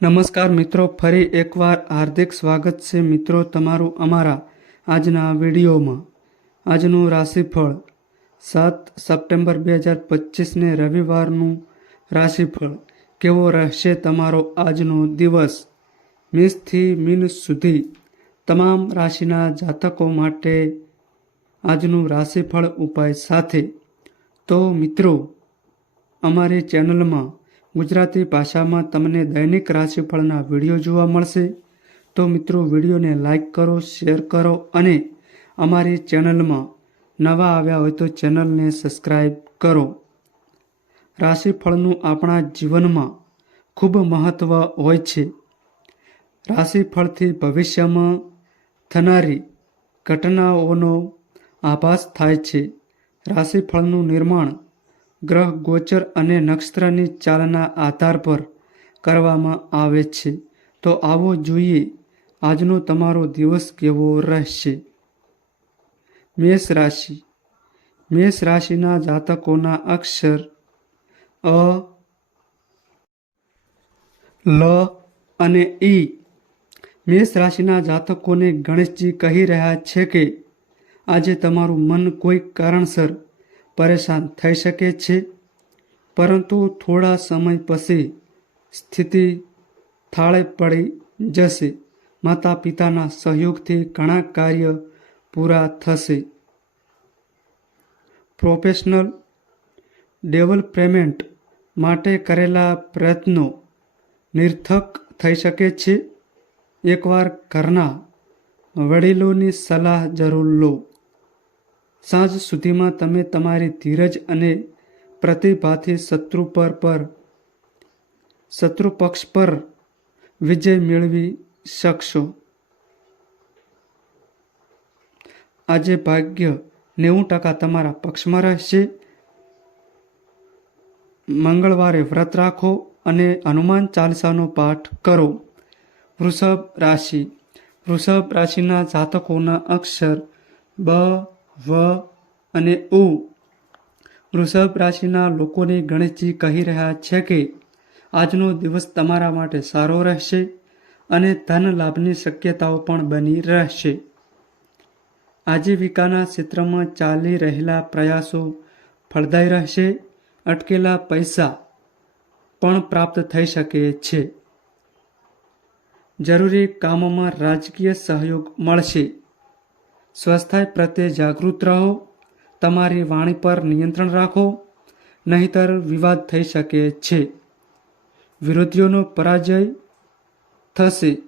નમસ્કાર મિત્રો, ફરી એકવાર હાર્દિક સ્વાગત છે મિત્રો તમારું અમારા આજના વિડીયોમાં. આજનું રાશિફળ સાત સપ્ટેમ્બર બે હજાર પચીસને રવિવારનું રાશિફળ. કેવો રહેશે તમારો આજનો દિવસ? મેષથી મીન સુધી તમામ રાશિના જાતકો માટે આજનું રાશિફળ ઉપાય સાથે. તો મિત્રો, અમારી ચેનલમાં ગુજરાતી ભાષામાં તમને દૈનિક રાશિફળના વીડિયો જોવા મળશે. તો મિત્રો, વિડીયોને લાઈક કરો, શેર કરો અને અમારી ચેનલમાં નવા આવ્યા હોય તો ચેનલને સબસ્ક્રાઈબ કરો. રાશિફળનું આપણા જીવનમાં ખૂબ મહત્ત્વ હોય છે. રાશિફળથી ભવિષ્યમાં થનારી ઘટનાઓનો આભાસ થાય છે. રાશિફળનું નિર્માણ ગ્રહ, ગોચર અને નક્ષત્રની ચાલના આધાર પર કરવામાં આવે છે. તો આવો જોઈએ, આજનો તમારો દિવસ કેવો રહેશે? મેષ રાશિ. મેષ રાશિના જાતકોના અક્ષર અ, લ અને ઈ મેષ રાશિના જાતકોને ગણેશજી કહી રહ્યા છે કે, આજે તમારું મન કોઈ કારણસર પરેશાન થઈ શકે છે. પરંતુ થોડા સમય પછી સ્થિતિ થાળે પડી જશે. માતા પિતાના સહયોગથી ઘણા કાર્ય પૂરા થશે. પ્રોફેશનલ ડેવલપમેન્ટ માટે કરેલા પ્રયત્નો નિર્થક થઈ શકે છે. એકવાર ઘરના વડીલોની સલાહ જરૂર લો. સાંજ સુધીમાં તમે તમારી ધીરજ અને પ્રતિભાથી શત્રુ પર પર, શત્રુ પક્ષ પર વિજય મેળવી શકશો. આજે ભાગ્ય નેવું ટકા તમારા પક્ષમાં રહેશે. મંગળવારે વ્રત રાખો અને હનુમાન ચાલીસાનો પાઠ કરો. વૃષભ રાશિ. વૃષભ રાશિના જાતકોના અક્ષર બ વ અને ઉ. વૃષભ રાશિના લોકોને ગણેશજી કહી રહ્યા છે કે, આજનો દિવસ તમારા માટે સારો રહેશે અને ધન લાભની શક્યતાઓ પણ બની રહેશે. આજીવિકાના ક્ષેત્રમાં ચાલી રહેલા પ્રયાસો ફળદાયી રહેશે, અટકેલા પૈસા પણ પ્રાપ્ત થઈ શકે છે. જરૂરી કામોમાં રાજકીય સહયોગ મળશે. સ્વસ્થાય પ્રત્યે જાગૃત રહો, તમારી વાણી પર નિયંત્રણ રાખો, નહીતર વિવાદ થઈ શકે છે. વિરોધીઓનો પરાજય થશે.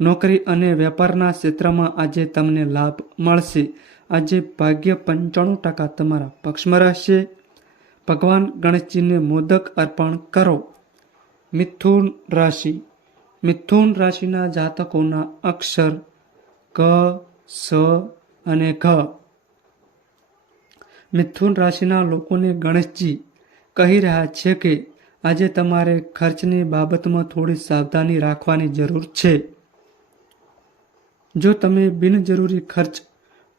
નોકરી અને વેપારના ક્ષેત્રમાં આજે તમને લાભ મળશે. આજે ભાગ્ય પંચાણું ટકા તમારા પક્ષમાં રહેશે. ભગવાન ગણેશજીને મોદક અર્પણ કરો. મિથુન રાશિ. મિથુન રાશિના જાતકોના અક્ષર ક, સ અને ઘ મિથુન રાશિના લોકોને ગણેશજી કહી રહ્યા છે કે, આજે તમારે ખર્ચની બાબતમાં થોડી સાવધાની રાખવાની જરૂર છે. જો તમે બિનજરૂરી ખર્ચ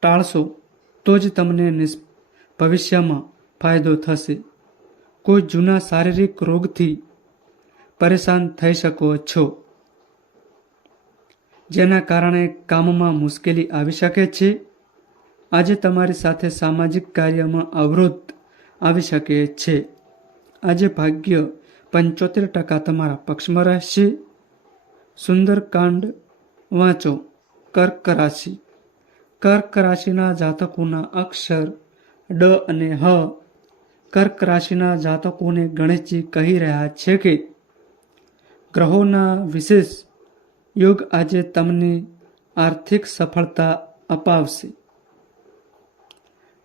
ટાળશો, તો જ તમને નિષ્ ભવિષ્યમાં ફાયદો થશે. કોઈ જૂના શારીરિક રોગથી પરેશાન થઈ શકો છો, જેના કારણે કામમાં મુશ્કેલી આવી શકે છે. આજે તમારી સાથે સામાજિક કાર્યમાં અવરોધ આવી શકે છે. આજે ભાગ્ય પંચોતેર ટકા તમારા પક્ષમાં રહેશે. સુંદરકાંડ વાંચો. કર્ક રાશિ. કર્ક રાશિના જાતકોના અક્ષર ડ અને હ. કર્ક રાશિના જાતકોને ગણેશજી કહી રહ્યા છે કે, ગ્રહોના વિશેષ યોગ આજે તમને આર્થિક સફળતા અપાવશે.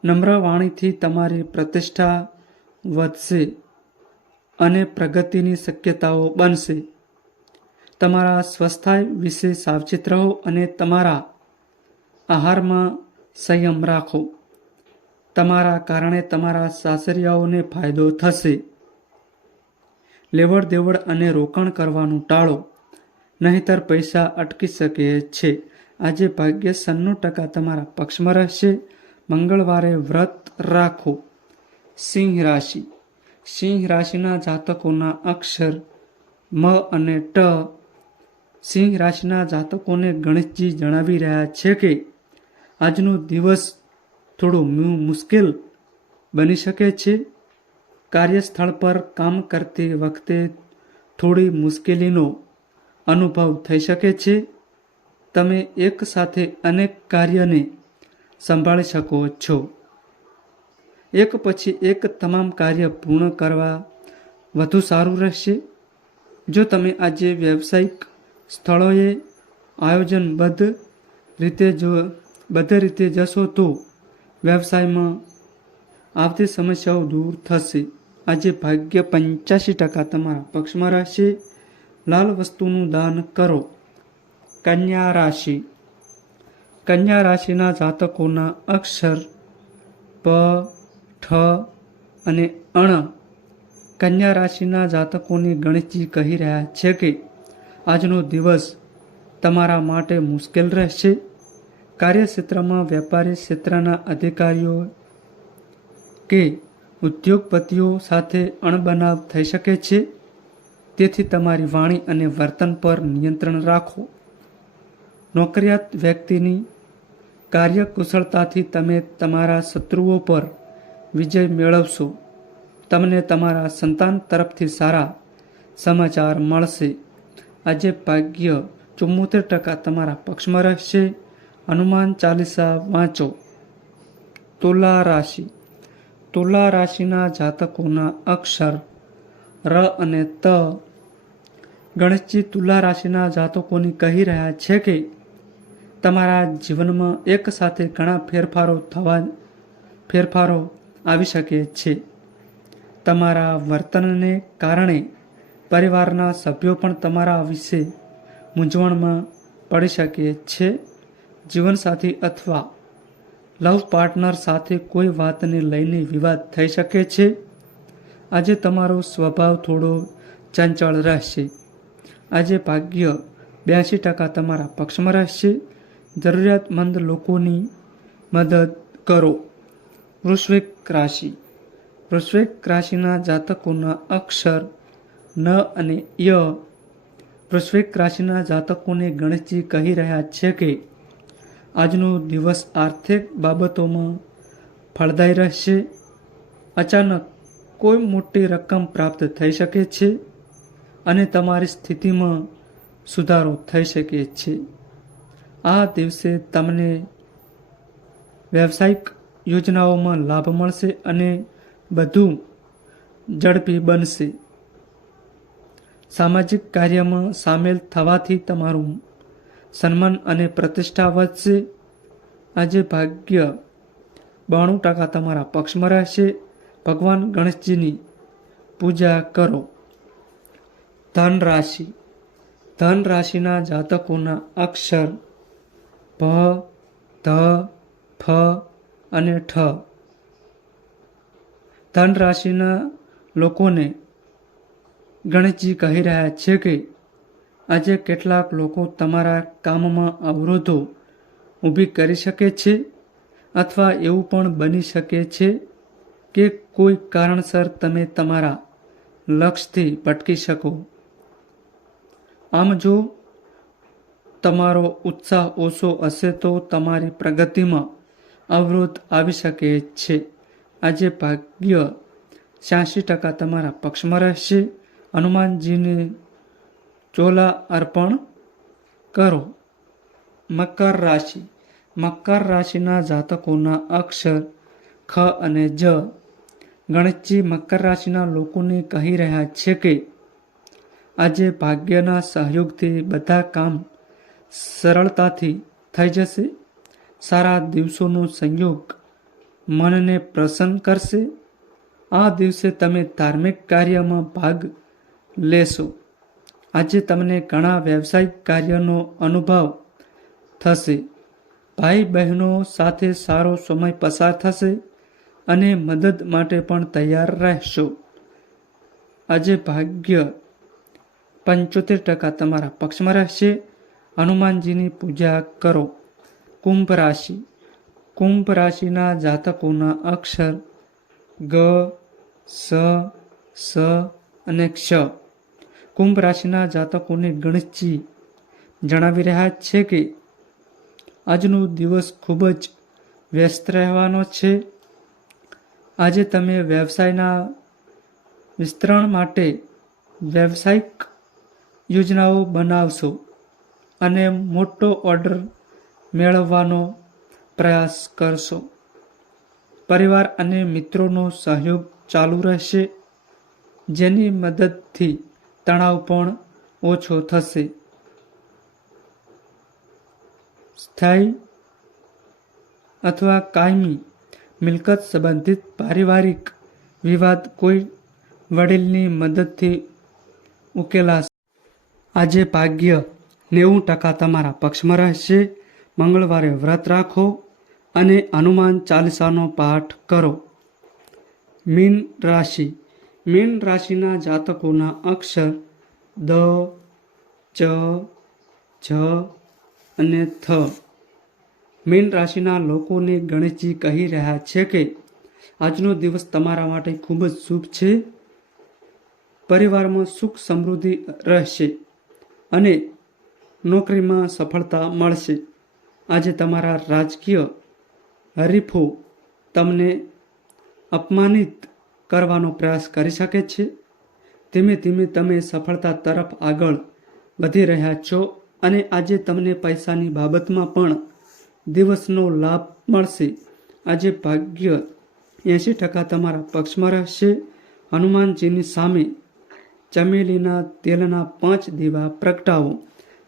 નમ્ર વાણીથી તમારી પ્રતિષ્ઠા વધશે અને પ્રગતિની શક્યતાઓ બનશે. તમારા સ્વસ્થાય વિશે સાવચેત રહો અને તમારા આહારમાં સંયમ રાખો. તમારા કારણે તમારા સાસરિયાઓને ફાયદો થશે. લેવડ દેવડ અને રોકાણ કરવાનું ટાળો. નહીતર પૈસા અટકી શકે છે. આજે ભાગ્ય સન્નું ટકા તમારા પક્ષમાં રહેશે મંગળવારે વ્રત રાખો. સિંહ રાશિ. સિંહ રાશિના જાતકોના અક્ષર મ અને ટ સિંહ રાશિના જાતકોને ગણેશજી જણાવી રહ્યા છે કે આજનો દિવસ થોડો મુશ્કેલ બની શકે છે. કાર્યસ્થળ પર કામ કરતી વખતે થોડી મુશ્કેલીનો અનુભવ થઈ શકે છે. તમે એક સાથે અનેક કાર્યને સંભાળી શકો છો. એક પછી એક તમામ કાર્ય પૂર્ણ કરવા વધુ સારું રહેશે. જો તમે આજે વ્યવસાયિક સ્થળોએ આયોજનબદ્ધ રીતે જો બધે રીતે જશો તો વ્યવસાયમાં આવતી સમસ્યાઓ દૂર થશે. આજે ભાગ્ય પંચ્યાસી ટકા તમારા પક્ષમાં રહેશે. લાલ વસ્તુનું દાન કરો. કન્યા રાશિ. કન્યા રાશિના જાતકોના અક્ષર પ, ઠ અને અણ કન્યા રાશિના જાતકોને ગણેશજી કહી રહ્યા છે કે આજનો દિવસ તમારા માટે મુશ્કેલ રહેશે. કાર્યક્ષેત્રમાં વેપારી ક્ષેત્રના અધિકારીઓ કે ઉદ્યોગપતિઓ સાથે અણબનાવ થઈ શકે છે. તેથી તમારી વાણી અને વર્તન પર નિયંત્રણ રાખો. નોકરિયાત વ્યક્તિની કાર્યકુશળતાથી તમે તમારા શત્રુઓ પર વિજય મેળવશો. તમને તમારા સંતાન તરફથી સારા સમાચાર મળશે. આજે ભાગ્ય ચુમ્મોતેર ટકા તમારા પક્ષમાં રહેશે. હનુમાન ચાલીસા વાંચો. તુલા રાશિ. તુલા રાશિના જાતકોના અક્ષર ર અને ત. ગણેશજી તુલા રાશિના જાતકોની કહી રહ્યા છે કે તમારા જીવનમાં એક સાથે ઘણા ફેરફારો થવા ફેરફારો આવી શકે છે. તમારા વર્તનને કારણે પરિવારના સભ્યો પણ તમારા વિશે મૂંઝવણમાં પડી શકે છે. જીવનસાથી અથવા લવ પાર્ટનર સાથે કોઈ વાતને લઈને વિવાદ થઈ શકે છે. આજે તમારો સ્વભાવ થોડો ચંચળ રહેશે. આજે ભાગ્ય બ્યાસી ટકા તમારા પક્ષમાં રહેશે. જરૂરિયાતમંદ લોકોની મદદ કરો. વૃશ્વિક રાશિ. વૃશ્વિક રાશિના જાતકોના અક્ષર ન અને ય. વૃશ્વિક રાશિના જાતકોને ગણેશજી કહી રહ્યા છે કે, આજનો દિવસ આર્થિક બાબતોમાં ફળદાયી રહેશે. અચાનક કોઈ મોટી રકમ પ્રાપ્ત થઈ શકે છે અને તમારી સ્થિતિમાં સુધારો થઈ શકે છે. આ દિવસે તમને વ્યવસાયિક યોજનાઓમાં લાભ મળશે અને બધું ઝડપી બનશે. સામાજિક કાર્યમાં સામેલ થવાથી તમારું સન્માન અને પ્રતિષ્ઠા વધશે. આજે ભાગ્ય બાણું ટકા તમારા પક્ષમાં રહેશે. ભગવાન ગણેશજીની પૂજા કરો. ધન રાશિ ધન રાશિના જાતકોના અક્ષર ભ ધ ફ અને ઠ. ધન રાશિના લોકોને ગણેશજી કહી રહ્યા છે કે, આજે કેટલાક લોકો તમારા કામમાં અવરોધો ઊભી કરી શકે છે અથવા એવું પણ બની શકે છે કે કોઈ કારણસર તમે તમારા લક્ષ્યથી ભટકી શકો. આમ જો તમારો ઉત્સાહ ઓછો હશે તો તમારી પ્રગતિમાં અવરોધ આવી શકે છે. આજે ભાગ્ય છ્યાસી ટકા તમારા પક્ષમાં રહેશે. હનુમાનજીને ચોલા અર્પણ કરો. મકર રાશિ. મકર રાશિના જાતકોના અક્ષર, ખ અને જ. ગણેશજી મકર રાશિના લોકોને કહી રહ્યા છે કે, આજે ભાગ્યના સહયોગથી બધા કામ સરળતાથી થઈ જશે. સારા દિવસોનો સંયોગ મનને પ્રસન્ન કરશે. આ દિવસે તમે ધાર્મિક કાર્યમાં ભાગ લેશો. આજે તમને ઘણા વ્યવસાયિક કાર્યનો અનુભવ થશે. ભાઈ બહેનો સાથે સારો સમય પસાર થશે અને મદદ માટે પણ તૈયાર રહેશો. આજે ભાગ્ય પંચોતેર ટકા તમારા પક્ષમાં રહેશે. હનુમાનજીની પૂજા કરો. કુંભ રાશિ. કુંભ રાશિના જાતકોના અક્ષર ગ, સ સ અને ક્ષ. કુંભ રાશિના જાતકોને ગણેશજી જણાવી રહ્યા છે કે આજનો દિવસ ખૂબ જ વ્યસ્ત રહેવાનો છે. આજે તમે વ્યવસાયના વિસ્તરણ માટે વ્યવસાયિક યોજનાઓ બનાવશો. અને મોટો ઓર્ડર મેળવવાનો પ્રયાસ કરશો. પરિવાર અને મિત્રોનો સહયોગ ચાલુ રહેશે, જેની મદદથી તણાવ પણ ઓછો થશે. સ્થાયી અથવા કાયમી મિલકત સંબંધિત પારિવારિક વિવાદ કોઈ વડીલની મદદથી ઉકેલાશે. આજે ભાગ્ય નેવું ટકા તમારા પક્ષમાં રહેશે. મંગળવારે વ્રત રાખો અને હનુમાન ચાલીસાનો પાઠ કરો. મીન રાશિ. મીન રાશિના જાતકોના અક્ષર દ, ચ, જ અને થ. મીન રાશિના લોકોને ગણેશજી કહી રહ્યા છે કે, આજનો દિવસ તમારા માટે ખૂબ જ શુભ છે. પરિવારમાં સુખ સમૃદ્ધિ રહેશે. અને નોકરીમાં સફળતા મળશે. આજે તમારા રાજકીય હરીફો તમને અપમાનિત કરવાનો પ્રયાસ કરી શકે છે. ધીમે ધીમે તમે સફળતા તરફ આગળ વધી રહ્યા છો અને આજે તમને પૈસાની બાબતમાં પણ દિવસનો લાભ મળશે. આજે ભાગ્ય એંશી ટકા તમારા પક્ષમાં રહેશે. હનુમાનજીની સામે ચમેલીના તેલના પાંચ દીવા પ્રગટાવો.